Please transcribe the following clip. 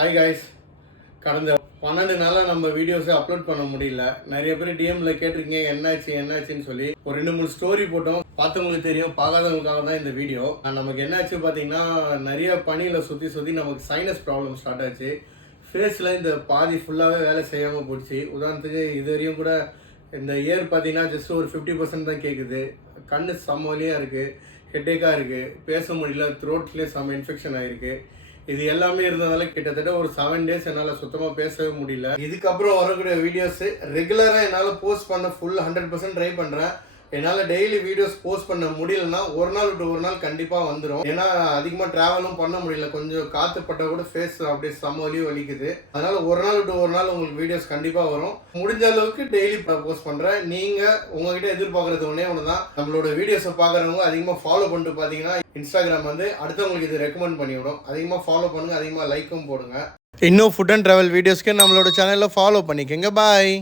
Hi guys, கடந்த 12 நாளாக நம்ம வீடியோஸை அப்லோட் பண்ண முடியல. நிறைய பேர் டிஎம்ல கேட்டிருக்கீங்க என்னாச்சுன்னு சொல்லி. ஒரு 2-3 ஸ்டோரி போட்டோம். பார்த்தவங்களுக்கு தெரியும், பார்க்காதவங்களுக்காக தான் இந்த வீடியோ. நமக்கு என்னாச்சு பார்த்தீங்கன்னா, நிறைய பனியில் சுற்றி நமக்கு சைனஸ் ப்ராப்ளம் ஸ்டார்ட் ஆச்சு. ஃபேஸில் இந்த பாதி ஃபுல்லாகவே வேலை செய்யாமல் போச்சு. உதாரணத்துக்கு இது வரையும் கூட இந்த இயர் பார்த்தீங்கன்னா ஜஸ்ட் ஒரு 50% தான் கேட்குது. கண்ணு செம்மலியாக இருக்குது, ஹெட்டேக்காக இருக்குது, பேச முடியல, த்ரோட்லேயே செம்ம இன்ஃபெக்ஷன் ஆகிருக்கு. இது எல்லாமே இருந்ததால கிட்டத்தட்ட ஒரு 7 days என்னால் சுத்தமாக பேசவே முடியல. இதுக்கப்புறம் வரக்கூடிய வீடியோஸ் ரெகுலராக என்னால் போஸ்ட் பண்ண ஃபுல் 100% ட்ரை பண்ணுறேன். என்னால் டெய்லி வீடியோஸ் போஸ்ட் பண்ண முடியலன்னா ஒரு நாள் விட்டு ஒரு நாள் கண்டிப்பாக வந்துடும். ஏன்னா அதிகமாக ட்ராவலும் பண்ண முடியல, கொஞ்சம் காற்று பட்டால் கூட ஃபேஸ் அப்படியே செம்ம வலிக்குது. அதனால் ஒரு நாள் விட்டு ஒரு நாள் உங்களுக்கு வீடியோஸ் கண்டிப்பாக வரும். முடிஞ்ச அளவுக்கு டெய்லி போஸ்ட் பண்ணுறேன். நீங்கள் உங்ககிட்ட எதிர்பார்க்குறது ஒன்று தான், நம்மளோட வீடியோஸை பார்க்குறவங்க அதிகமாக ஃபாலோ பண்ணிட்டு பார்த்தீங்கன்னா இன்ஸ்டாகிராம் அடுத்தவங்களுக்கு இது ரெக்கமெண்ட் பண்ணிவிடும். அதிகமாக ஃபாலோ பண்ணுங்கள், அதிகமாக லைக்கும் போடுங்க. இன்னும் ஃபுட் அண்ட் ட்ராவல் வீடியோஸ்க்கு நம்மளோட சேனலில் ஃபாலோ பண்ணிக்கோங்க. பாய்.